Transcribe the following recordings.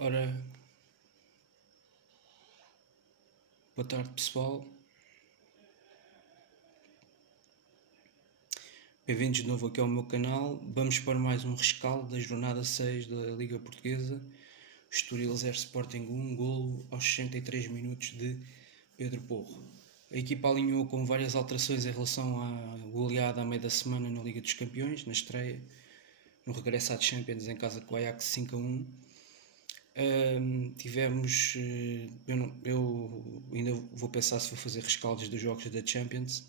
Ora, boa tarde pessoal, bem-vindos de novo aqui ao meu canal. Vamos para mais um rescaldo da jornada 6 da Liga Portuguesa. Estoril 0 Sporting 1, golo aos 63 minutos de Pedro Porro. A equipa alinhou com várias alterações em relação à goleada à meia da semana na Liga dos Campeões, na estreia, no regresso à Champions em casa com o Ajax 5-1. Tivemos, eu ainda vou pensar se vou fazer rescaldos dos jogos da Champions.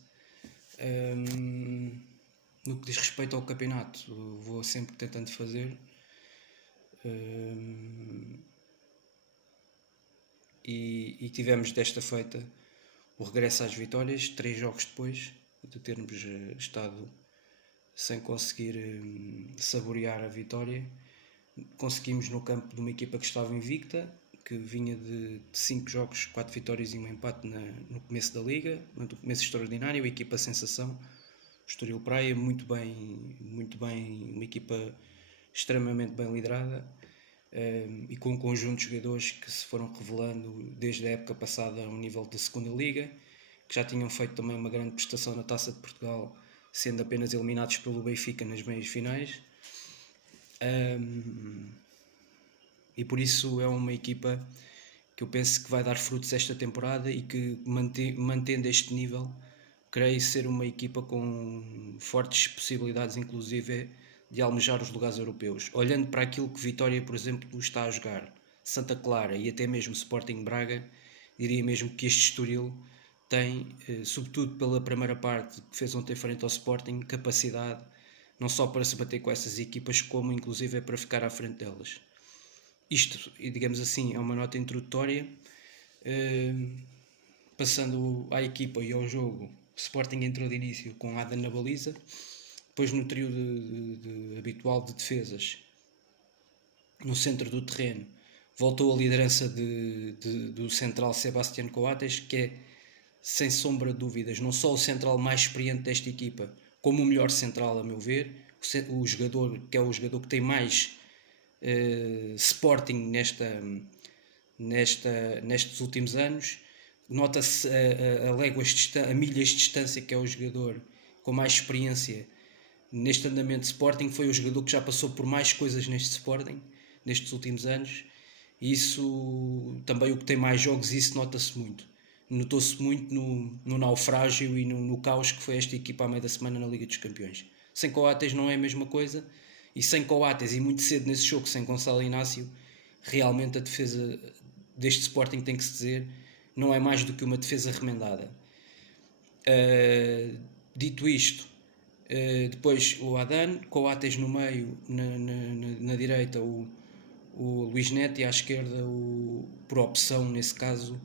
No que diz respeito ao campeonato, vou sempre tentando fazer. E tivemos desta feita o regresso às vitórias, 3 jogos depois de termos estado sem conseguir saborear a vitória. Conseguimos no campo de uma equipa que estava invicta, que vinha de 5 jogos, 4 vitórias e um empate no começo da Liga, no começo extraordinário, a equipa sensação, Estoril Praia, muito bem, uma equipa extremamente bem liderada, e com um conjunto de jogadores que se foram revelando desde a época passada a um nível da segunda Liga, que já tinham feito também uma grande prestação na Taça de Portugal, sendo apenas eliminados pelo Benfica nas meias finais. E por isso é uma equipa que eu penso que vai dar frutos esta temporada e que, mantendo este nível, creio ser uma equipa com fortes possibilidades, inclusive, de almejar os lugares europeus. Olhando para aquilo que Vitória, por exemplo, está a jogar, Santa Clara e até mesmo Sporting Braga, diria mesmo que este Estoril tem, sobretudo pela primeira parte que fez ontem frente ao Sporting, capacidade não só para se bater com essas equipas, como inclusive é para ficar à frente delas. Isto, digamos assim, é uma nota introdutória. Passando à equipa e ao jogo, o Sporting entrou de início com Adam na baliza, depois no trio habitual de defesas, no centro do terreno, voltou a liderança do central Sebastián Coates, que é, sem sombra de dúvidas, não só o central mais experiente desta equipa, como o melhor central, a meu ver, o jogador que é o jogador que tem mais Sporting nestes últimos anos. Nota-se a léguas, a milhas de distância, que é o jogador com mais experiência neste andamento de Sporting, foi o jogador que já passou por mais coisas neste Sporting nestes últimos anos, e isso também, o que tem mais jogos, isso nota-se muito. Notou-se muito no naufrágio e no caos que foi esta equipa à meia da semana na Liga dos Campeões. Sem Coates não é a mesma coisa, e sem Coates e muito cedo nesse jogo sem Gonçalo Inácio, realmente a defesa deste Sporting, tem que se dizer, não é mais do que uma defesa remendada. Dito isto, depois o Adan, Coates no meio, na direita o Luís Neto, e à esquerda, por opção nesse caso,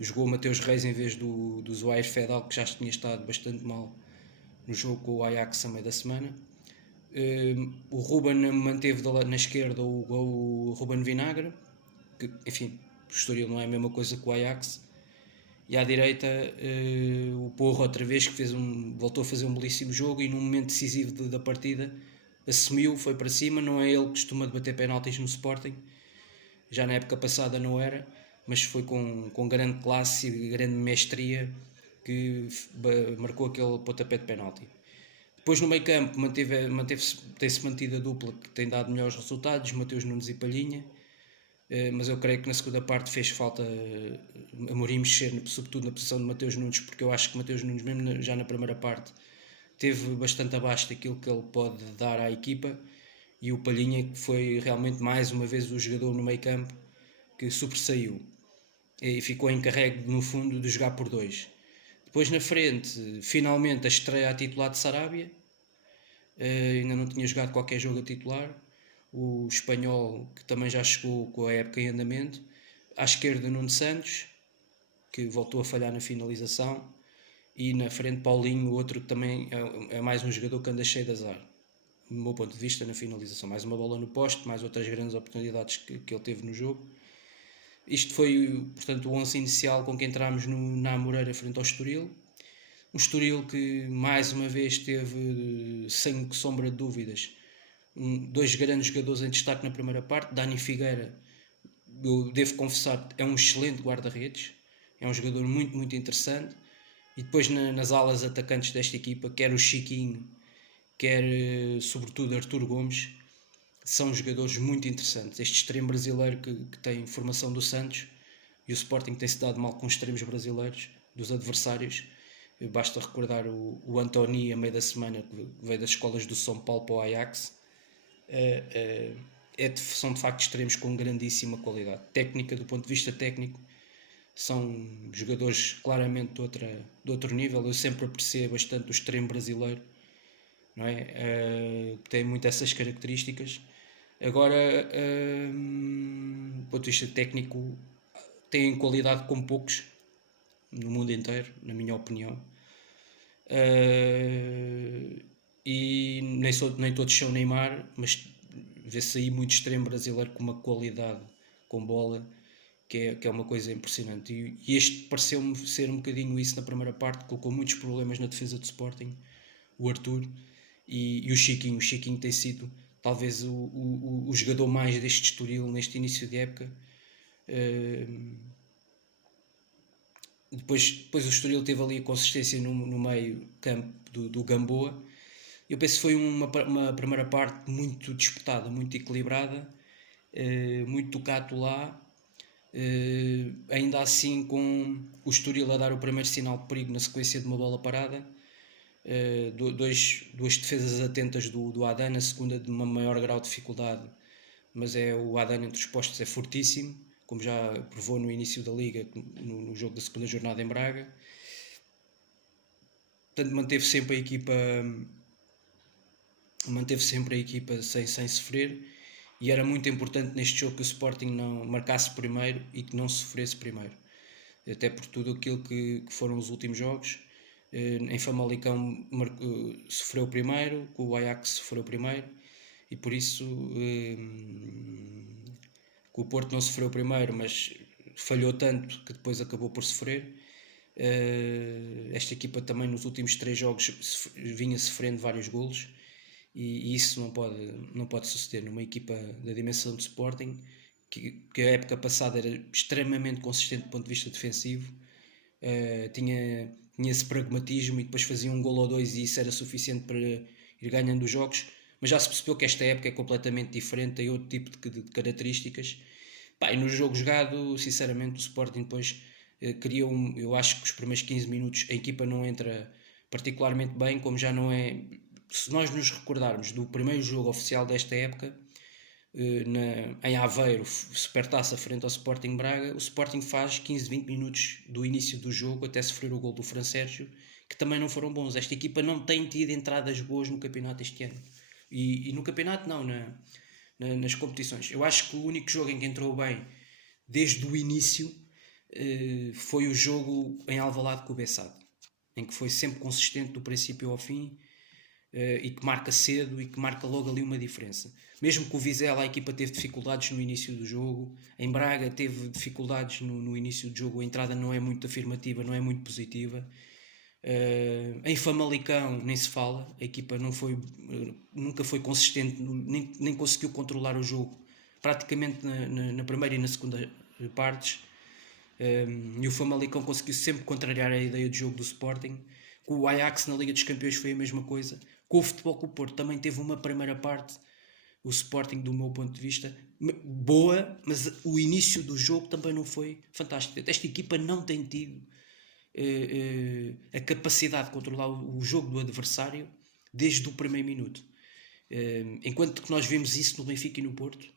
jogou o Mateus Reis em vez do Zouair Fedal, que já tinha estado bastante mal no jogo com o Ajax a meio da semana. O Ruben manteve na esquerda o Ruben Vinagre, que, enfim, o Estoril não é a mesma coisa que o Ajax. E à direita, o Porro outra vez, que voltou a fazer um belíssimo jogo, e num momento decisivo da partida assumiu, foi para cima. Não é ele que costuma bater penaltis no Sporting, já na época passada não era, mas foi com grande classe e grande mestria que marcou aquele pontapé de penalti. Depois no meio campo tem-se mantido a dupla que tem dado melhores resultados, Mateus Nunes e Palhinha, mas eu creio que na segunda parte fez falta Amorim mexer, sobretudo na posição de Mateus Nunes, porque eu acho que Mateus Nunes, mesmo já na primeira parte, teve bastante abaixo daquilo que ele pode dar à equipa, e o Palhinha, que foi realmente mais uma vez o jogador no meio campo que sobressaiu e ficou encarregue no fundo de jogar por dois. Depois na frente, finalmente a estreia a titular de Sarabia, ainda não tinha jogado qualquer jogo a titular. O espanhol, que também já chegou com a época em andamento. À esquerda, Nuno Santos, que voltou a falhar na finalização, e na frente Paulinho, outro que também é mais um jogador que anda cheio de azar, do meu ponto de vista, na finalização. Mais uma bola no poste, mais outras grandes oportunidades que ele teve no jogo. Isto foi, portanto, o 11 inicial com que entramos na Amoreira frente ao Estoril. Um Estoril que mais uma vez teve, sem sombra de dúvidas, dois grandes jogadores em destaque na primeira parte. Dani Figueira, eu devo confessar, é um excelente guarda-redes, é um jogador muito, muito interessante. E depois nas alas atacantes desta equipa, quer o Chiquinho, quer sobretudo Artur Gomes, são jogadores muito interessantes. Este extremo brasileiro que tem formação do Santos, e o Sporting tem-se dado mal com os extremos brasileiros dos adversários. Basta recordar o Antony a meio da semana, que veio das escolas do São Paulo para o Ajax. São de facto extremos com grandíssima qualidade técnica. Do ponto de vista técnico, são jogadores claramente de outro nível. Eu sempre apreciei bastante o extremo brasileiro, não é? Tem muito essas características. Agora, do ponto de vista técnico, têm qualidade como poucos no mundo inteiro, na minha opinião. E nem todos são Neymar, mas vê-se aí muito extremo brasileiro com uma qualidade com bola que é uma coisa impressionante. E este pareceu-me ser um bocadinho isso na primeira parte, colocou muitos problemas na defesa do Sporting, o Arthur e o Chiquinho. O Chiquinho tem sido talvez o jogador mais deste Estoril neste início de época. Depois o Estoril teve ali a consistência no meio campo do Gamboa. Eu penso que foi uma primeira parte muito disputada, muito equilibrada, muito tocado lá. Ainda assim, com o Estoril a dar o primeiro sinal de perigo na sequência de uma bola parada. Duas defesas atentas do Adana, a segunda de uma maior grau de dificuldade, mas o Adana entre os postos é fortíssimo, como já provou no início da Liga, no jogo da segunda jornada em Braga. Portanto, manteve sempre a equipa sem sofrer, e era muito importante neste jogo que o Sporting não marcasse primeiro e que não sofresse primeiro, até por tudo aquilo que foram os últimos jogos. Em Famalicão sofreu primeiro, o Ajax sofreu primeiro, e por isso o Porto não sofreu primeiro, mas falhou tanto que depois acabou por sofrer. Esta equipa também nos últimos 3 jogos vinha sofrendo vários golos, e isso não pode suceder numa equipa da dimensão do Sporting, que a época passada era extremamente consistente do ponto de vista defensivo. Tinha esse pragmatismo, e depois fazia um golo ou dois e isso era suficiente para ir ganhando os jogos. Mas já se percebeu que esta época é completamente diferente, tem outro tipo de características. E no jogo jogado, sinceramente, o Sporting depois eu acho que os primeiros 15 minutos a equipa não entra particularmente bem, como já não é. Se nós nos recordarmos do primeiro jogo oficial desta época, em Aveiro, Supertaça frente ao Sporting Braga, o Sporting faz 15-20 minutos do início do jogo até sofrer o gol do Fran Sérgio, que também não foram bons. Esta equipa não tem tido entradas boas no campeonato este ano, e no campeonato não, nas competições. Eu acho que o único jogo em que entrou bem desde o início foi o jogo em Alvalade com o Bessade, em que foi sempre consistente do princípio ao fim, e que marca cedo e que marca logo ali uma diferença. Mesmo que o Vizela, a equipa teve dificuldades no início do jogo, em Braga teve dificuldades no início do jogo, a entrada não é muito afirmativa, não é muito positiva. Em Famalicão nem se fala, a equipa nunca foi consistente, nem conseguiu controlar o jogo praticamente na primeira e na segunda partes. E o Famalicão conseguiu sempre contrariar a ideia de jogo do Sporting. Com o Ajax na Liga dos Campeões foi a mesma coisa. Com o Futebol Clube do Porto também teve uma primeira parte, o Sporting, do meu ponto de vista, boa, mas o início do jogo também não foi fantástico. Esta equipa não tem tido a capacidade de controlar o jogo do adversário desde o primeiro minuto. Enquanto que nós vemos isso no Benfica e no Porto,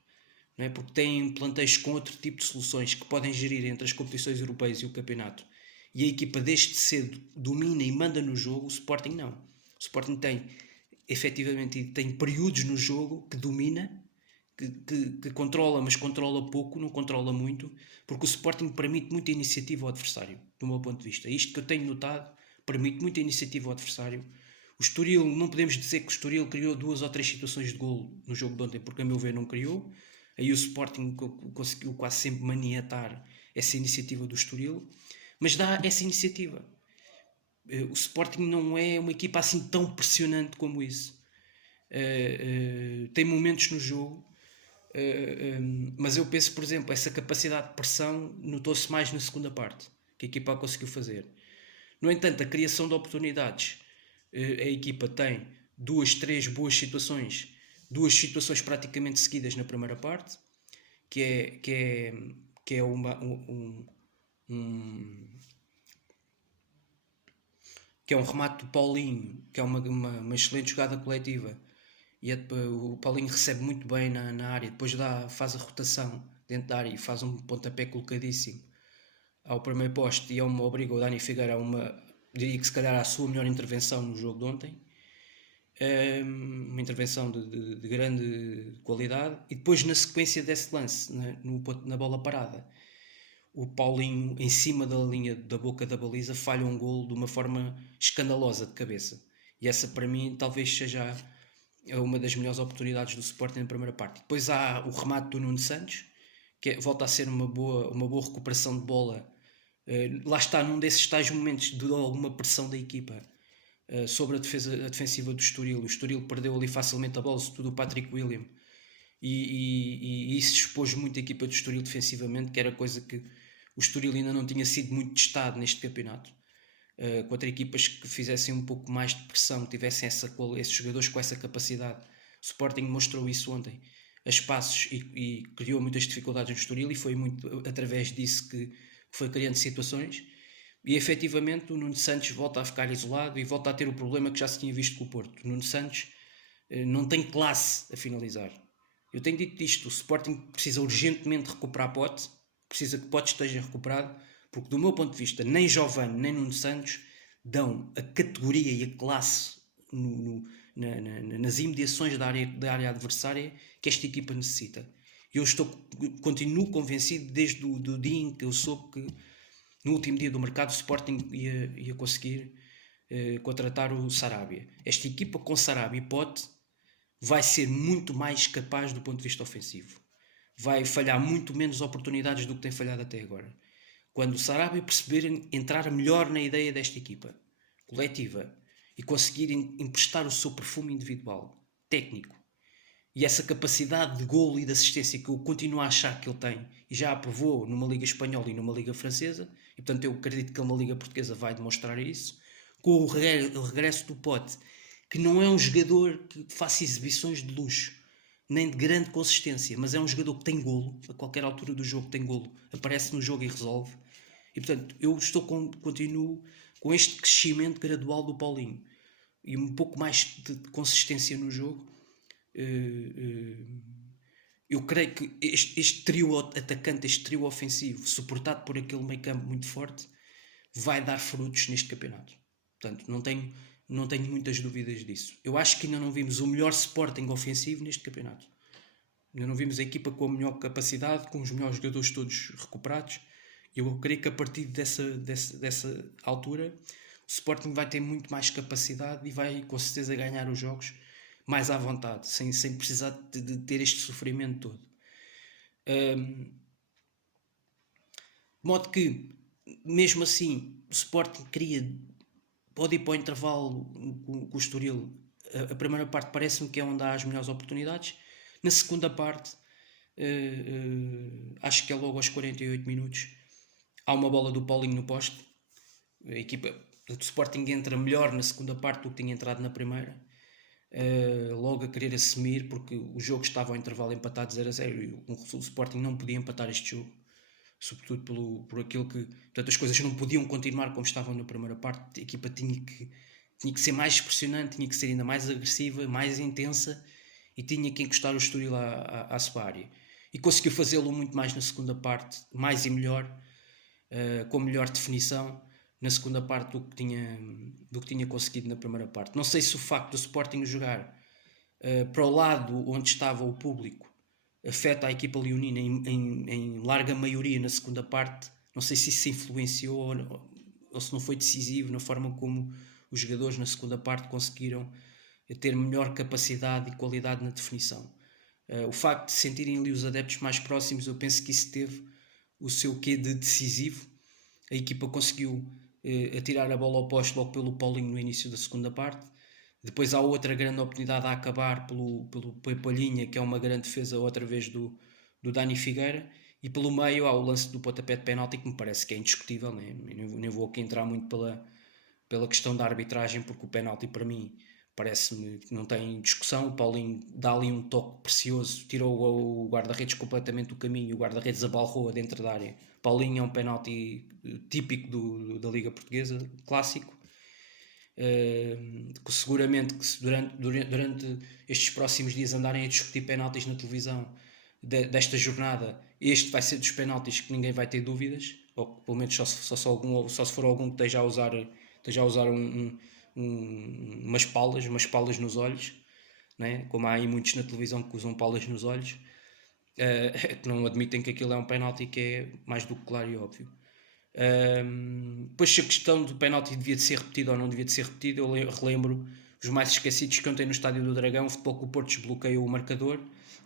não é? Porque têm plantéis com outro tipo de soluções que podem gerir entre as competições europeias e o campeonato, e a equipa desde cedo domina e manda no jogo. O Sporting não. O Sporting efetivamente tem períodos no jogo que domina, que controla, mas controla pouco, não controla muito, porque o Sporting permite muita iniciativa ao adversário, do meu ponto de vista. Isto que eu tenho notado, permite muita iniciativa ao adversário. O Estoril, não podemos dizer que o Estoril criou 2 ou 3 situações de golo no jogo de ontem, porque a meu ver não criou. Aí o Sporting conseguiu quase sempre maniatar essa iniciativa do Estoril, mas dá essa iniciativa. O Sporting não é uma equipa assim tão pressionante como isso. tem momentos no jogo, mas eu penso, por exemplo, essa capacidade de pressão notou-se mais na segunda parte, que a equipa conseguiu fazer. No entanto, a criação de oportunidades, a equipa tem três boas situações, duas situações praticamente seguidas na primeira parte, que é que é um remate do Paulinho, que é uma excelente jogada coletiva, e o Paulinho recebe muito bem na área, depois faz a rotação dentro da área e faz um pontapé colocadíssimo ao primeiro poste, e obriga o Dani Figueira diria que se calhar a sua melhor intervenção no jogo de ontem, uma intervenção de grande qualidade. E depois, na sequência desse lance, na bola parada, o Paulinho, em cima da linha da boca da baliza, falha um golo de uma forma escandalosa de cabeça, e essa para mim talvez seja uma das melhores oportunidades do Sporting na primeira parte. Depois há o remate do Nuno Santos, que volta a ser uma boa recuperação de bola, lá está, num desses tais momentos de alguma pressão da equipa sobre a defensiva do Estoril. O Estoril perdeu ali facilmente a bola, sobretudo o Patrick William, e isso expôs muito a equipa do Estoril defensivamente, que era coisa que o Estoril ainda não tinha sido muito testado neste campeonato, contra equipas que fizessem um pouco mais de pressão, tivessem esses jogadores com essa capacidade. O Sporting mostrou isso ontem a espaços e criou muitas dificuldades no Estoril, e foi muito através disso que foi criando situações. E efetivamente o Nuno Santos volta a ficar isolado e volta a ter o problema que já se tinha visto com o Porto. O Nuno Santos não tem classe a finalizar. Eu tenho dito isto: o Sporting precisa urgentemente recuperar Pote, precisa que Pote esteja recuperado, porque do meu ponto de vista nem Giovane nem Nuno Santos dão a categoria e a classe nas imediações da área adversária que esta equipa necessita. E eu continuo convencido desde o dia em que eu soube que no último dia do mercado o Sporting ia conseguir contratar o Sarabia. Esta equipa com Sarabia e Pote vai ser muito mais capaz do ponto de vista ofensivo. Vai falhar muito menos oportunidades do que tem falhado até agora. Quando o Sarabia perceber entrar melhor na ideia desta equipa coletiva e conseguir emprestar o seu perfume individual, técnico, e essa capacidade de golo e de assistência que eu continuo a achar que ele tem, e já a provou numa Liga Espanhola e numa Liga Francesa, e portanto eu acredito que ele na Liga Portuguesa vai demonstrar isso, com o regresso do Pote, que não é um jogador que faça exibições de luxo, nem de grande consistência, mas é um jogador que tem golo, a qualquer altura do jogo tem golo, aparece no jogo e resolve. E portanto eu continuo com este crescimento gradual do Paulinho e um pouco mais de consistência no jogo. Eu creio que este trio atacante, este trio ofensivo, suportado por aquele meio campo muito forte, vai dar frutos neste campeonato. Portanto, não tenho muitas dúvidas disso. Eu acho que ainda não vimos o melhor Sporting ofensivo neste campeonato. Ainda não vimos a equipa com a melhor capacidade, com os melhores jogadores todos recuperados. Eu creio que a partir dessa altura o Sporting vai ter muito mais capacidade e vai com certeza ganhar os jogos mais à vontade, sem precisar de ter este sofrimento todo. De modo que, mesmo assim, o Sporting pode ir para o intervalo com o Estoril. A primeira parte parece-me que é onde há as melhores oportunidades. Na segunda parte, acho que é logo aos 48 minutos, há uma bola do Paulinho no poste. A equipa do Sporting entra melhor na segunda parte do que tinha entrado na primeira. Logo a querer assumir, porque o jogo estava ao intervalo empatado 0-0 e o Sporting não podia empatar este jogo, sobretudo por aquilo que, portanto, as coisas não podiam continuar como estavam na primeira parte. A equipa tinha que ser mais pressionante, tinha que ser ainda mais agressiva, mais intensa, e tinha que encostar o Estoril à sua área, e conseguiu fazê-lo muito mais na segunda parte, mais e melhor, com melhor definição na segunda parte do que tinha conseguido na primeira parte. Não sei se o facto do Sporting jogar para o lado onde estava o público afeta a equipa leonina em larga maioria na segunda parte. Não sei se isso influenciou ou se não foi decisivo na forma como os jogadores na segunda parte conseguiram ter melhor capacidade e qualidade na definição. O facto de sentirem ali os adeptos mais próximos, eu penso que isso teve o seu quê de decisivo. A equipa conseguiu atirar a bola ao poste logo pelo Paulinho no início da segunda parte. Depois há outra grande oportunidade a acabar pelo Palhinha, que é uma grande defesa outra vez do Dani Figueira. E pelo meio há o lance do pontapé de penalti, que me parece que é indiscutível, né? Nem vou aqui entrar muito pela questão da arbitragem, porque o penalti para mim parece-me que não tem discussão. O Paulinho dá ali um toque precioso, tirou o guarda-redes completamente do caminho, o guarda-redes abalrou-a dentro da área. Paulinho é um penalti típico da Liga Portuguesa, clássico. Seguramente que se durante estes próximos dias andarem a discutir penaltis na televisão desta jornada, este vai ser dos penaltis que ninguém vai ter dúvidas, ou pelo menos só se for algum que esteja a usar umas palas nos olhos, né? Como há aí muitos na televisão que usam palas nos olhos, que não admitem que aquilo é um penalti, que é mais do que claro e óbvio. Depois, se a questão do penalti devia de ser repetido ou não devia de ser repetido, eu relembro os mais esquecidos que ontem no Estádio do Dragão, o Futebol Clube do Porto desbloqueia o marcador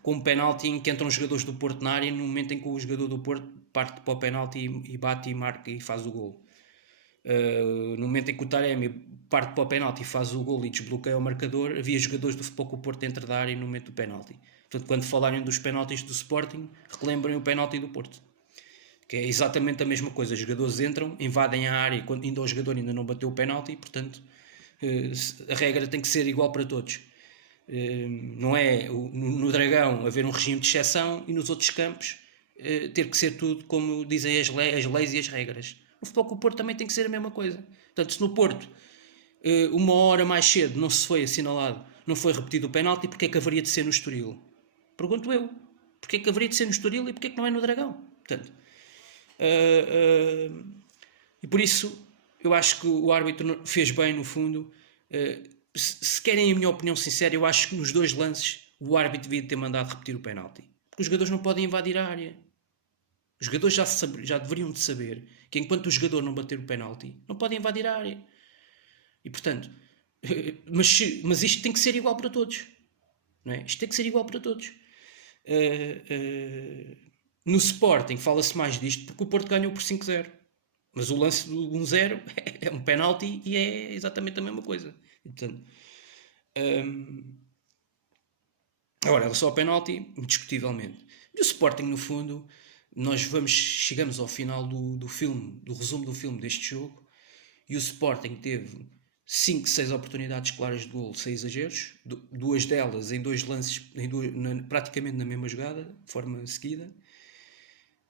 com um penalti em que entram os jogadores do Porto na área, no momento em que o jogador do Porto parte para o penalti e bate e marca e faz o gol. No momento em que o Taremi parte para o penalti e faz o gol e desbloqueia o marcador, havia jogadores do Futebol Clube do Porto dentro da área no momento do penalti. Portanto, quando falarem dos penaltis do Sporting, relembrem o penalti do Porto, que é exatamente a mesma coisa. Os jogadores entram, invadem a área quando ainda o jogador ainda não bateu o penalti, e portanto a regra tem que ser igual para todos. Não é no Dragão haver um regime de exceção e nos outros campos ter que ser tudo como dizem as leis e as regras. No Futebol Clube do Porto também tem que ser a mesma coisa. Portanto, se no Porto uma hora mais cedo não se foi assinalado, não foi repetido o penalti, porque é que haveria de ser no Estoril? Pergunto eu. Porque é que haveria de ser no Estoril e porque é que não é no Dragão? Portanto, e por isso eu acho que o árbitro fez bem no fundo. Se querem a minha opinião sincera, eu acho que nos dois lances o árbitro devia ter mandado repetir o penalti, porque os jogadores não podem invadir a área. Os jogadores já deveriam de saber que enquanto o jogador não bater o penalti, não podem invadir a área. E portanto, mas isto tem que ser igual para todos, não é? Isto tem que ser igual para todos. No Sporting fala-se mais disto porque o Porto ganhou por 5-0. Mas o lance do 1-0 é um penalti e é exatamente a mesma coisa. E, portanto, agora, em relação ao penalti, indiscutivelmente. E o Sporting, no fundo, chegamos ao final do filme, do resumo do filme deste jogo, e o Sporting teve 5, 6 oportunidades claras de gol, sem exageros, duas delas em dois lances, praticamente na mesma jogada, de forma seguida.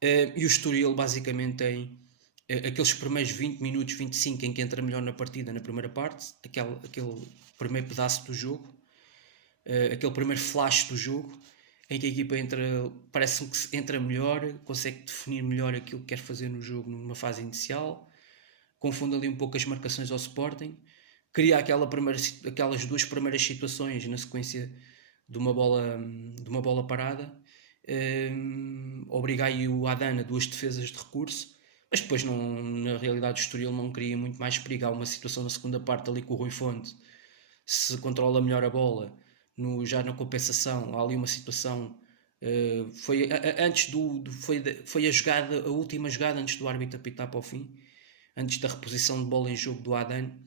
E o Estoril basicamente tem aqueles primeiros 20 minutos, 25, em que entra melhor na partida na primeira parte, aquele primeiro pedaço do jogo, aquele primeiro flash do jogo, em que a equipa parece-me que entra melhor, consegue definir melhor aquilo que quer fazer no jogo numa fase inicial, confunde ali um pouco as marcações ao Sporting, cria aquelas duas primeiras situações na sequência de uma bola parada, obriga aí o Adana a duas defesas de recurso, mas depois na realidade o Estoril não cria muito mais perigo. Há uma situação na segunda parte ali com o Rui Fonte, se controla melhor a bola, já na compensação há ali uma situação, foi a última jogada antes do árbitro apitar para o fim, antes da reposição de bola em jogo do Adana.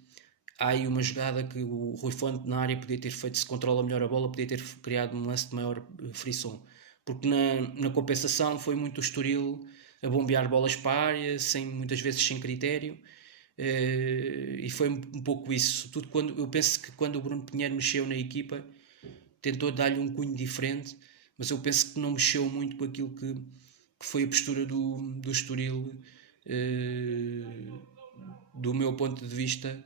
Há aí uma jogada que o Rui Fonte na área podia ter feito, se controla melhor a bola, podia ter criado um lance de maior frição, porque na compensação foi muito o Estoril a bombear bolas para a área, muitas vezes sem critério, e foi um pouco isso. Eu penso que quando o Bruno Pinheiro mexeu na equipa, tentou dar-lhe um cunho diferente, mas eu penso que não mexeu muito com aquilo que foi a postura do Estoril, do meu ponto de vista,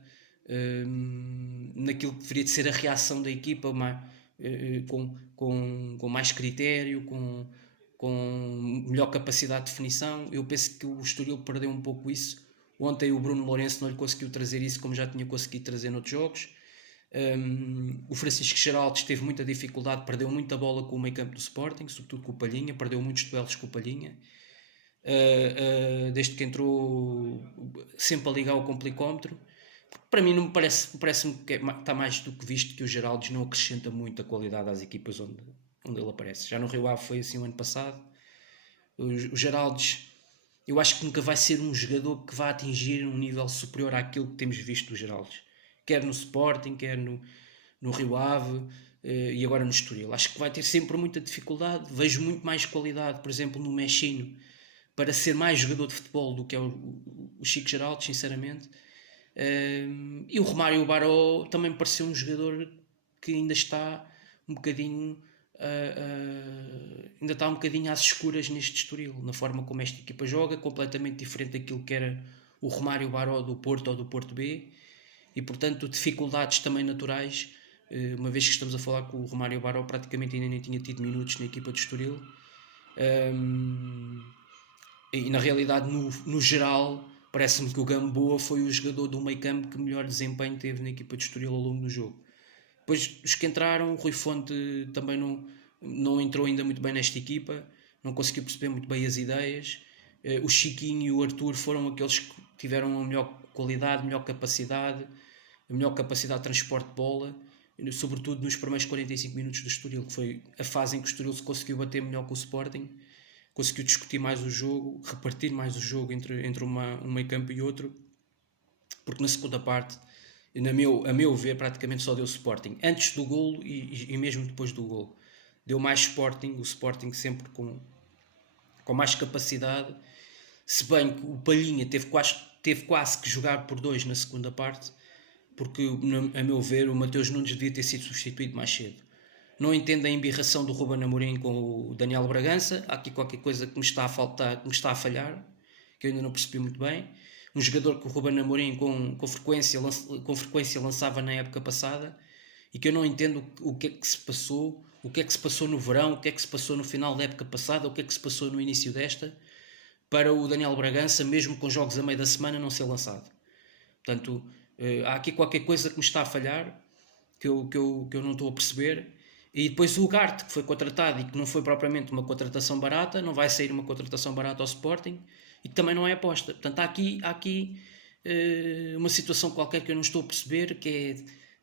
naquilo que deveria de ser a reação da equipa, com mais critério, com melhor capacidade de definição. Eu penso que o Estoril perdeu um pouco isso. Ontem o Bruno Lourenço não lhe conseguiu trazer isso como já tinha conseguido trazer noutros jogos. O Francisco Geraldes teve muita dificuldade, perdeu muita bola com o meio campo do Sporting, sobretudo com o Palhinha, perdeu muitos duelos com o Palhinha. Desde que entrou sempre a ligar o complicómetro. Para mim não parece-me que está mais do que visto que o Geraldes não acrescenta muito a qualidade às equipas onde ele aparece. Já no Rio Ave foi assim o ano passado. O Geraldes, eu acho que nunca vai ser um jogador que vá atingir um nível superior àquilo que temos visto do Geraldes, quer no Sporting, quer no Rio Ave e agora no Estoril. Acho que vai ter sempre muita dificuldade. Vejo muito mais qualidade, por exemplo, no Mexino, para ser mais jogador de futebol do que é o Chico Geraldo, sinceramente. E o Romário Baró também me pareceu um jogador que ainda está um bocadinho ainda está um bocadinho às escuras neste Estoril, na forma como esta equipa joga, completamente diferente daquilo que era o Romário Baró do Porto ou do Porto B, e portanto dificuldades também naturais, uma vez que estamos a falar que o Romário Baró praticamente ainda nem tinha tido minutos na equipa de Estoril. E na realidade, no geral, parece-me que o Gamboa foi o jogador do meio campo que melhor desempenho teve na equipa de Estoril ao longo do jogo. Depois, os que entraram, o Rui Fonte também não entrou ainda muito bem nesta equipa, não conseguiu perceber muito bem as ideias. O Chiquinho e o Arthur foram aqueles que tiveram a melhor qualidade, melhor capacidade de transporte de bola, sobretudo nos primeiros 45 minutos do Estoril, que foi a fase em que o Estoril se conseguiu bater melhor com o Sporting, conseguiu discutir mais o jogo, repartir mais o jogo entre um meio campo e outro, porque na segunda parte, a meu ver, praticamente só deu Sporting, antes do golo e mesmo depois do golo. Deu mais Sporting, o Sporting sempre com mais capacidade, se bem que o Palhinha teve quase que jogar por dois na segunda parte, porque, a meu ver, o Mateus Nunes devia ter sido substituído mais cedo. Não entendo a embirração do Ruben Amorim com o Daniel Bragança. Há aqui qualquer coisa que me está a falhar, que eu ainda não percebi muito bem. Um jogador que o Ruben Amorim com frequência lançava na época passada, e que eu não entendo o que é que se passou, o que é que se passou no verão, o que é que se passou no final da época passada, o que é que se passou no início desta, para o Daniel Bragança, mesmo com jogos a meio da semana, não ser lançado. Portanto, há aqui qualquer coisa que me está a falhar, que eu não estou a perceber. E depois o Ugarte, que foi contratado e que não foi propriamente uma contratação barata, não vai sair uma contratação barata ao Sporting, e que também não é aposta. Portanto, há aqui uma situação qualquer que eu não estou a perceber, que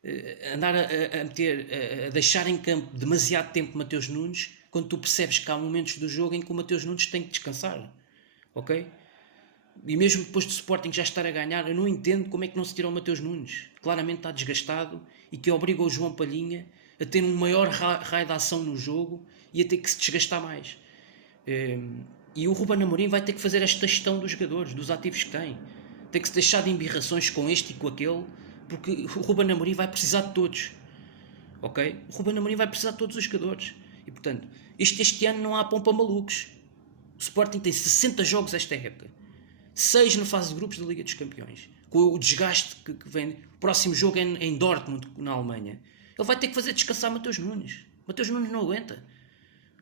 é andar a deixar em campo demasiado tempo Mateus Nunes, quando tu percebes que há momentos do jogo em que o Mateus Nunes tem que descansar. Ok? E mesmo depois do Sporting já estar a ganhar, eu não entendo como é que não se tira o Mateus Nunes. Claramente está desgastado, e que obriga o João Palhinha a ter um maior raio de ação no jogo e a ter que se desgastar mais. E o Ruben Amorim vai ter que fazer esta gestão dos jogadores, dos ativos que tem. Tem que se deixar de embirrações com este e com aquele, porque o Ruben Amorim vai precisar de todos. Ok? O Ruben Amorim vai precisar de todos os jogadores. E portanto, este ano não há pão para malucos. O Sporting tem 60 jogos esta época. 6 na fase de grupos da Liga dos Campeões. Com o desgaste que vem. O próximo jogo é em Dortmund, na Alemanha. Ele vai ter que fazer descansar Mateus Nunes. Mateus Nunes não aguenta.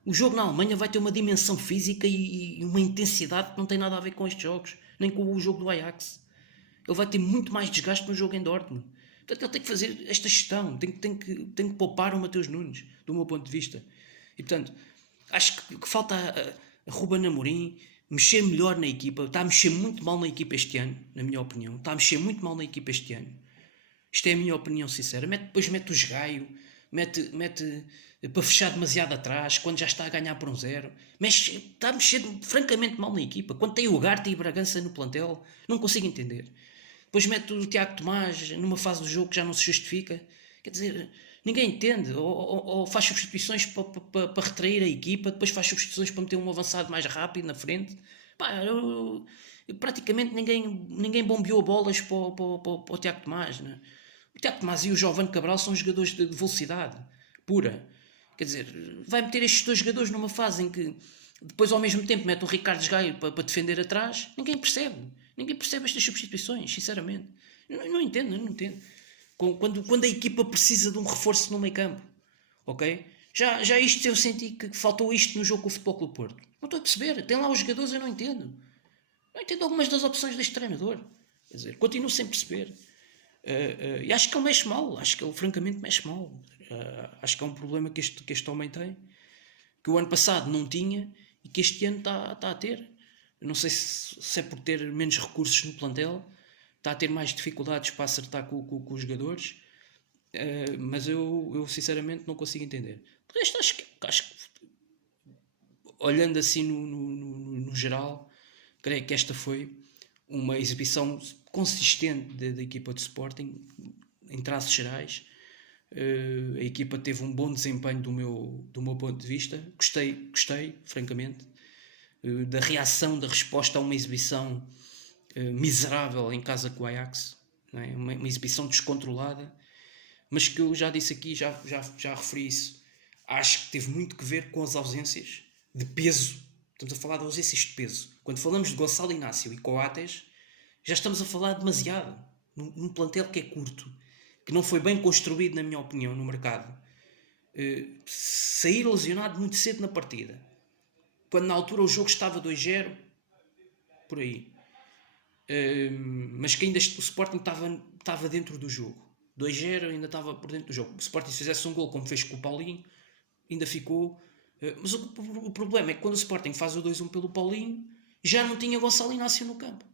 O jogo na Alemanha vai ter uma dimensão física e uma intensidade que não tem nada a ver com estes jogos, nem com o jogo do Ajax. Ele vai ter muito mais desgaste no jogo em Dortmund. Portanto, ele tem que fazer esta gestão, tem que poupar o Mateus Nunes, do meu ponto de vista. E portanto, acho que falta a Ruben Amorim mexer melhor na equipa. Está a mexer muito mal na equipa este ano, na minha opinião. Está a mexer muito mal na equipa este ano. Isto é a minha opinião sincera. Depois mete o esgaio, mete para fechar demasiado atrás, quando já está a ganhar por 1-0. Está a mexer francamente mal na equipa. Quando tem o Ugarte e Bragança no plantel, não consigo entender. Depois mete o Tiago Tomás numa fase do jogo que já não se justifica. Quer dizer, ninguém entende. Ou faz substituições para retrair a equipa, depois faz substituições para meter um avançado mais rápido na frente. Praticamente ninguém bombeou bolas para o Tiago Tomás, né? O Tiago Tomás e o Giovane Cabral são jogadores de velocidade pura. Quer dizer, vai meter estes dois jogadores numa fase em que depois ao mesmo tempo mete o Ricardo Gaio para defender atrás. Ninguém percebe estas substituições, sinceramente. Não entendo. Quando a equipa precisa de um reforço no meio campo, ok? Já isto eu senti que faltou isto no jogo com o Futebol Clube Porto. Não estou a perceber. Tem lá os jogadores, eu não entendo. Não entendo algumas das opções deste treinador. Quer dizer, continuo sem perceber. E acho que ele mexe mal. Acho que ele francamente mexe mal. Acho que é um problema que este homem tem, que o ano passado não tinha e que este ano está a ter. Eu não sei se é por ter menos recursos no plantel, está a ter mais dificuldades para acertar com os jogadores, mas eu sinceramente não consigo entender. Por resto, acho que olhando assim no geral, creio que esta foi uma exibição consistente da equipa de Sporting, em traços gerais. A equipa teve um bom desempenho do meu ponto de vista. Gostei, francamente, da reação, da resposta a uma exibição miserável em casa com o Ajax, não é? Uma exibição descontrolada, mas que eu já disse aqui, já referi isso. Acho que teve muito que ver com as ausências de peso. Estamos a falar de ausências de peso. Quando falamos de Gonçalo Inácio e Coates, já estamos a falar demasiado. Num plantel que é curto, que não foi bem construído, na minha opinião, no mercado. Sair lesionado muito cedo na partida, quando na altura o jogo estava 2-0, por aí. Mas que ainda o Sporting estava dentro do jogo. 2-0 ainda estava por dentro do jogo. O Sporting, se fizesse um gol como fez com o Paulinho, ainda ficou. Mas o problema é que quando o Sporting faz o 2-1 pelo Paulinho, já não tinha Gonçalo Inácio no campo.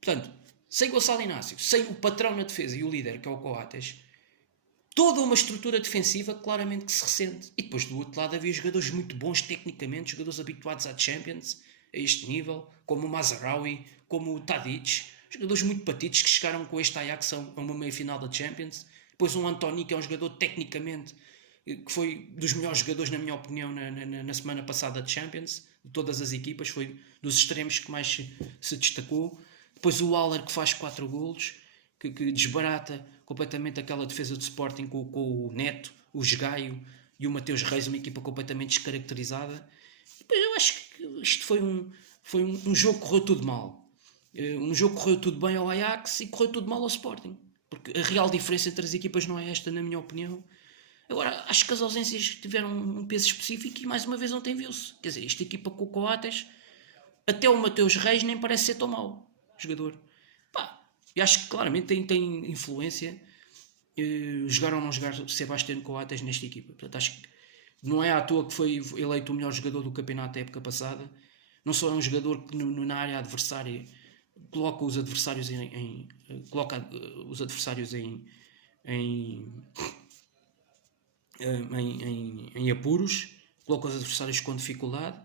Portanto, sem Gonçalo Inácio, sem o patrão na defesa e o líder, que é o Coates, toda uma estrutura defensiva claramente que se ressente. E depois do outro lado havia jogadores muito bons tecnicamente, jogadores habituados à Champions, a este nível, como o Mazraoui, como o Tadic, jogadores muito patitos que chegaram com este Ajax a uma meia-final da Champions. Depois um Antony, que é um jogador tecnicamente, que foi dos melhores jogadores, na minha opinião, na semana passada da Champions, de todas as equipas, foi dos extremos que mais se destacou. Depois o Haller, que faz 4 golos, que desbarata completamente aquela defesa do Sporting com o Neto, o Esgaio e o Mateus Reis, uma equipa completamente descaracterizada. Depois eu acho que isto foi um jogo que correu tudo mal. Um jogo que correu tudo bem ao Ajax e correu tudo mal ao Sporting. Porque a real diferença entre as equipas não é esta, na minha opinião. Agora, acho que as ausências tiveram um peso específico e mais uma vez ontem viu-se. Quer dizer, esta equipa com o Coates, até o Mateus Reis nem parece ser tão mau jogador. Pá, e acho que claramente tem influência jogar ou não jogar Sebastião Coates nesta equipa. Portanto, acho que não é à toa que foi eleito o melhor jogador do campeonato da época passada. Não só é um jogador que na área adversária coloca os adversários em apuros, coloca os adversários com dificuldade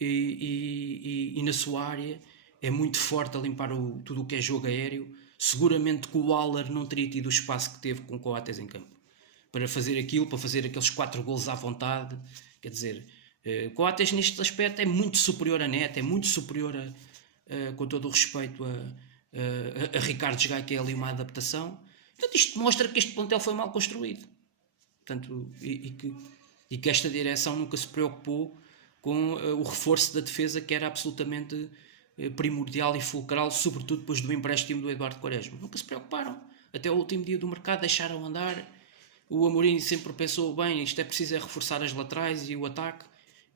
e na sua área é muito forte a limpar tudo o que é jogo aéreo. Seguramente que o Haller não teria tido o espaço que teve com o Coates em campo para fazer aquilo, para fazer aqueles 4 golos à vontade. Quer dizer, Coates neste aspecto é muito superior a Neto, é muito superior com todo o respeito a Ricardo Gai, que é ali uma adaptação. Portanto, isto mostra que este plantel foi mal construído. Portanto, e que esta direção nunca se preocupou com o reforço da defesa, que era absolutamente primordial e fulcral, sobretudo depois do empréstimo do Eduardo Quaresma. Nunca se preocuparam. Até o último dia do mercado deixaram andar. O Amorim sempre pensou, bem, isto é preciso reforçar as laterais e o ataque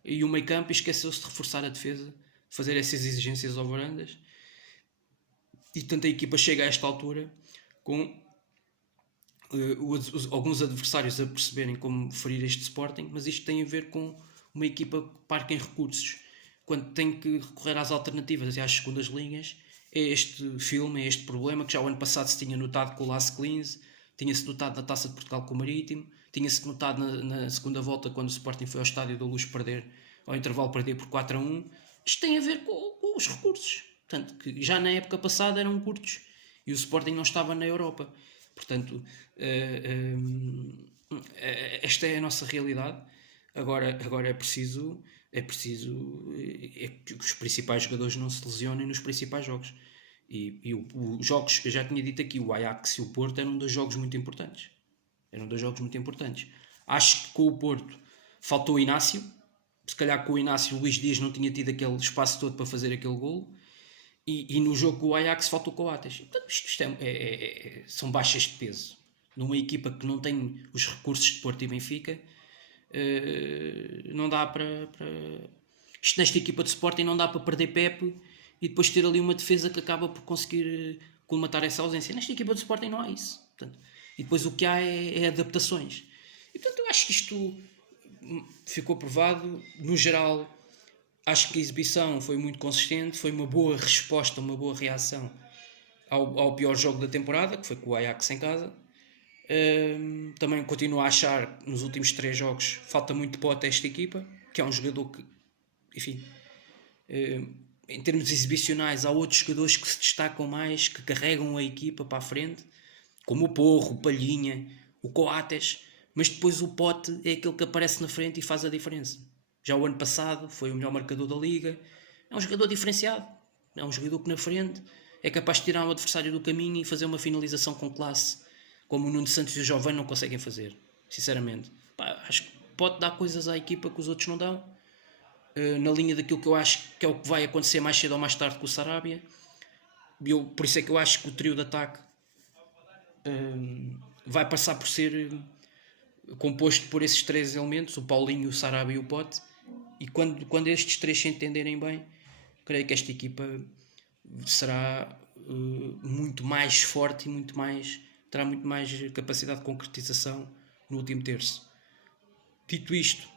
e o meio campo, e esqueceu-se de reforçar a defesa, fazer essas exigências ao Varandas. E tanto a equipa chega a esta altura com alguns adversários a perceberem como ferir este Sporting, mas isto tem a ver com uma equipa que parca em recursos. Quando tem que recorrer às alternativas e às segundas linhas, é este filme, é este problema que já o ano passado se tinha notado com o Las Clins, tinha-se notado na Taça de Portugal com o Marítimo, tinha-se notado na segunda volta quando o Sporting foi ao Estádio da Luz ao intervalo perder por 4-1. Isto tem a ver com os recursos. Portanto, que já na época passada eram curtos e o Sporting não estava na Europa. Portanto, esta é a nossa realidade. Agora é preciso que os principais jogadores não se lesionem nos principais jogos. E os jogos, eu já tinha dito aqui, o Ajax e o Porto eram 2 jogos muito importantes. Acho que com o Porto faltou o Inácio. Se calhar com o Inácio o Luís Dias não tinha tido aquele espaço todo para fazer aquele golo. E no jogo com o Ajax faltou o Coates. Portanto, isto são baixas de peso. Numa equipa que não tem os recursos de Porto e Benfica, não dá para... Isto nesta equipa de Sporting não dá para perder Pepe e depois ter ali uma defesa que acaba por conseguir colmatar essa ausência. Nesta equipa de Sporting não há isso. Portanto, e depois o que há é adaptações. E portanto eu acho que isto ficou provado. No geral, acho que a exibição foi muito consistente, foi uma boa resposta, uma boa reação ao pior jogo da temporada, que foi com o Ajax em casa. Também continuo a achar que nos últimos 3 jogos falta muito pote a esta equipa, que é um jogador que, enfim, em termos exibicionais há outros jogadores que se destacam mais, que carregam a equipa para a frente, como o Porro, o Palhinha, o Coates, mas depois o Pote é aquele que aparece na frente e faz a diferença. Já o ano passado foi o melhor marcador da Liga, é um jogador diferenciado, é um jogador que na frente é capaz de tirar um adversário do caminho e fazer uma finalização com classe, como o Nuno Santos e o Giovane não conseguem fazer, sinceramente. Acho que pode dar coisas à equipa que os outros não dão, na linha daquilo que eu acho que é o que vai acontecer mais cedo ou mais tarde com o Sarabia. Por isso é que eu acho que o trio de ataque vai passar por ser composto por esses três elementos, o Paulinho, o Sarabia e o Pote, e quando estes três se entenderem bem, creio que esta equipa será muito mais forte e terá muito mais capacidade de concretização no último terço. Dito isto,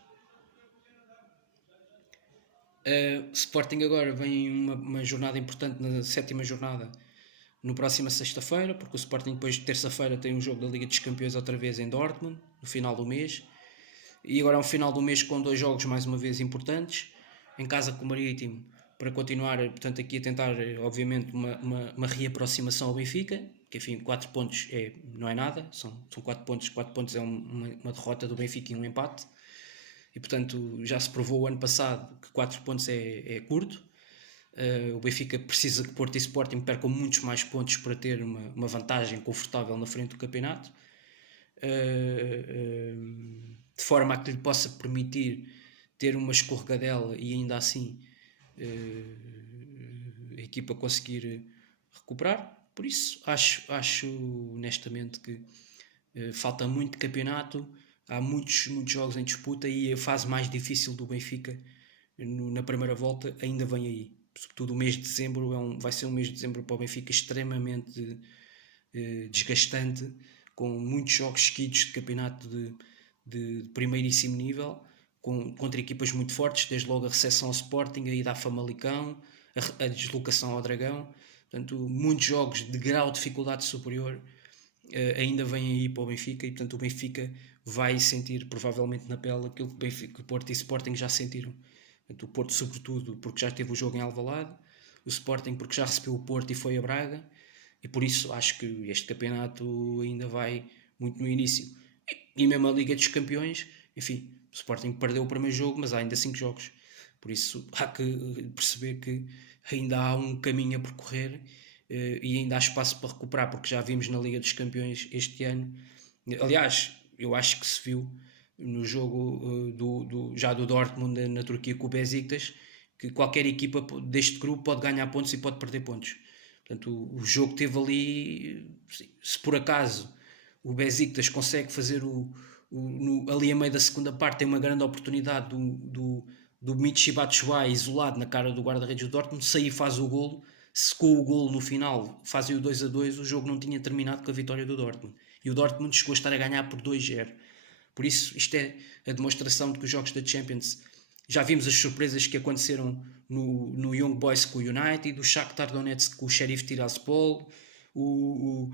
Sporting agora vem uma jornada importante na 7ª jornada, no próxima sexta-feira, porque o Sporting depois de terça-feira tem um jogo da Liga dos Campeões outra vez em Dortmund, no final do mês, e agora é um final do mês com 2 jogos mais uma vez importantes, em casa com o Marítimo, para continuar, portanto, aqui a tentar, obviamente, uma reaproximação ao Benfica, que enfim, 4 pontos não é nada, são 4 pontos, 4 pontos é uma derrota do Benfica e um empate, e portanto já se provou o ano passado que 4 pontos é curto. O Benfica precisa que Porto e Sporting percam muitos mais pontos para ter uma vantagem confortável na frente do campeonato, de forma a que lhe possa permitir ter uma escorregadela e ainda assim a equipa conseguir recuperar. Por isso acho honestamente que falta muito campeonato, há muitos jogos em disputa e a fase mais difícil do Benfica na primeira volta ainda vem aí. Sobretudo o mês de dezembro vai ser um mês de dezembro para o Benfica extremamente desgastante, com muitos jogos seguidos de campeonato de primeiríssimo nível, contra equipas muito fortes, desde logo a recepção ao Sporting, a ida à Famalicão, a deslocação ao Dragão. Portanto, muitos jogos de grau de dificuldade superior ainda vêm aí para o Benfica, e portanto o Benfica vai sentir provavelmente na pele aquilo que o Porto e o Sporting já sentiram. Portanto, o Porto sobretudo porque já teve o jogo em Alvalade, o Sporting porque já recebeu o Porto e foi a Braga, e por isso acho que este campeonato ainda vai muito no início. E mesmo a Liga dos Campeões, enfim, o Sporting perdeu o primeiro jogo, mas há ainda 5 jogos. Por isso há que perceber que ainda há um caminho a percorrer e ainda há espaço para recuperar, porque já vimos na Liga dos Campeões este ano. Aliás, eu acho que se viu no jogo já do Dortmund na Turquia com o Besiktas, que qualquer equipa deste grupo pode ganhar pontos e pode perder pontos. Portanto, o jogo teve ali, se por acaso o Besiktas consegue fazer ali a meio da segunda parte, tem uma grande oportunidade do Michy Batshuayi isolado na cara do guarda-redes do Dortmund, sair e faz o golo. Se com o golo no final fazem o 2-2, o jogo não tinha terminado com a vitória do Dortmund, e o Dortmund chegou a estar a ganhar por 2-0. Por isso isto é a demonstração de que os jogos da Champions, já vimos as surpresas que aconteceram no Young Boys com o United, o Shakhtar Donetsk com o Sheriff Tiraspol, o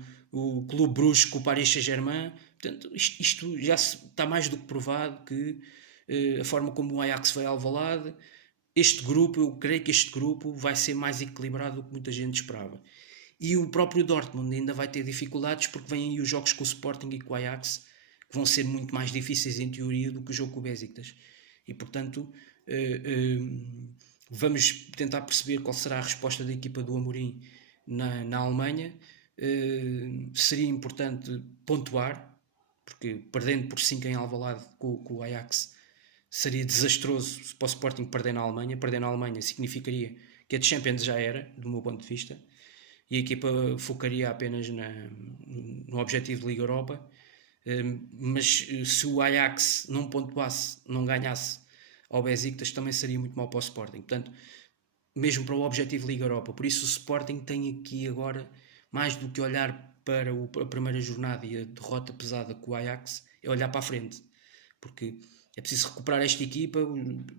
Clube Bruges com o Paris Saint-Germain. Portanto, isto já está mais do que provado que a forma como o Ajax vai ao Alvalade, eu creio que este grupo vai ser mais equilibrado do que muita gente esperava. E o próprio Dortmund ainda vai ter dificuldades, porque vêm aí os jogos com o Sporting e com o Ajax, que vão ser muito mais difíceis em teoria do que o jogo com o Besiktas. E portanto vamos tentar perceber qual será a resposta da equipa do Amorim na Alemanha. Seria importante pontuar, porque perdendo por 5 em Alvalade com o Ajax seria desastroso para o Sporting perder na Alemanha. Perder na Alemanha significaria que a Champions já era, do meu ponto de vista, e a equipa focaria apenas no objetivo de Liga Europa. Mas se o Ajax não pontuasse, não ganhasse ao Besiktas, também seria muito mau para o Sporting. Portanto, mesmo para o objetivo de Liga Europa. Por isso o Sporting tem aqui agora, mais do que olhar para a primeira jornada e a derrota pesada com o Ajax, é olhar para a frente, porque é preciso recuperar esta equipa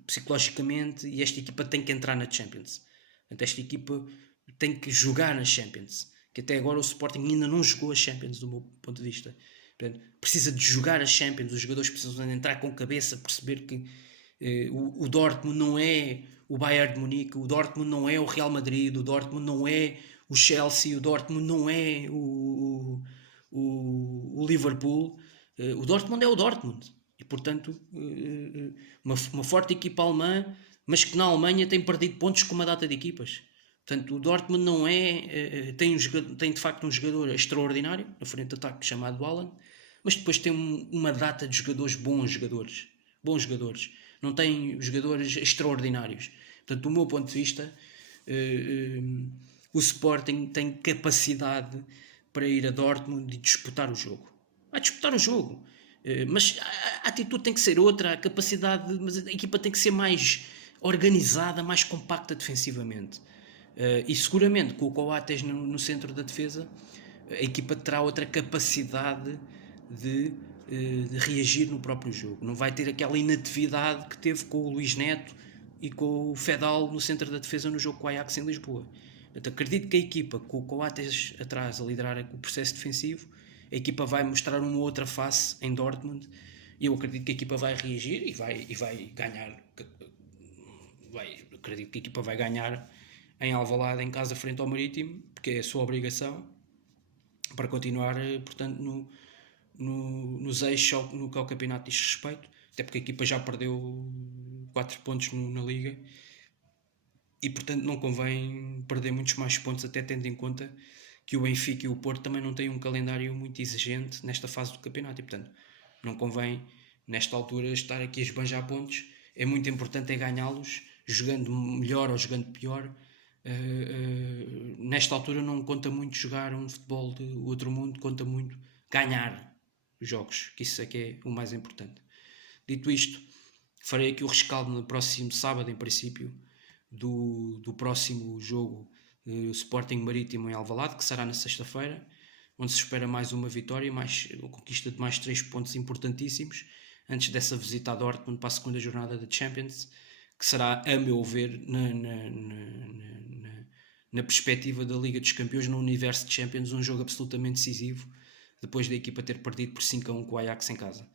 psicologicamente, e esta equipa tem que entrar na Champions. Portanto, esta equipa tem que jogar na Champions, que até agora o Sporting ainda não jogou a Champions, do meu ponto de vista. Portanto, precisa de jogar a Champions, os jogadores precisam de entrar com cabeça, perceber que o Dortmund não é o Bayern de Munique, o Dortmund não é o Real Madrid, o Dortmund não é o Chelsea, o Dortmund não é o Liverpool. O Dortmund é o Dortmund. E, portanto, uma forte equipa alemã, mas que na Alemanha tem perdido pontos com uma data de equipas. Portanto, o Dortmund não é... tem de facto um jogador extraordinário na frente de ataque chamado Haaland, mas depois tem uma data de jogadores bons jogadores. Bons jogadores. Não tem jogadores extraordinários. Portanto, do meu ponto de vista, o Sporting tem capacidade para ir a Dortmund e disputar o jogo. Vai disputar o jogo. Mas a atitude tem que ser outra, a capacidade, mas a equipa tem que ser mais organizada, mais compacta defensivamente. E seguramente com o Coates no centro da defesa, a equipa terá outra capacidade de reagir no próprio jogo. Não vai ter aquela inatividade que teve com o Luís Neto e com o Fedal no centro da defesa no jogo com o Ajax em Lisboa. Portanto, acredito que a equipa, com o Coates atrás a liderar o processo defensivo, a equipa vai mostrar uma outra face em Dortmund e eu acredito que a equipa vai reagir e vai ganhar. Acredito que a equipa vai ganhar em Alvalade, em casa, frente ao Marítimo, porque é a sua obrigação para continuar, portanto, nos eixos no que ao campeonato diz respeito, até porque a equipa já perdeu 4 pontos na Liga e, portanto, não convém perder muitos mais pontos, até tendo em conta que o Benfica e o Porto também não têm um calendário muito exigente nesta fase do campeonato e, portanto, não convém, nesta altura, estar aqui a esbanjar pontos. É muito importante ganhá-los, jogando melhor ou jogando pior. Nesta altura não conta muito jogar um futebol de outro mundo, conta muito ganhar os jogos, que isso é que é o mais importante. Dito isto, farei aqui o rescaldo no próximo sábado, em princípio, do próximo jogo Sporting Marítimo em Alvalade, que será na sexta-feira, onde se espera mais uma vitória, mais a conquista de mais 3 pontos importantíssimos, antes dessa visita a Dortmund para a segunda jornada da Champions, que será, a meu ver, na perspectiva da Liga dos Campeões, no universo de Champions, um jogo absolutamente decisivo, depois da equipa ter perdido por 5-1 com o Ajax em casa.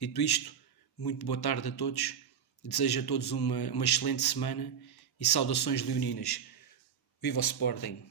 Dito isto, muito boa tarde a todos, desejo a todos uma excelente semana e saudações leoninas. Viva o Sporting!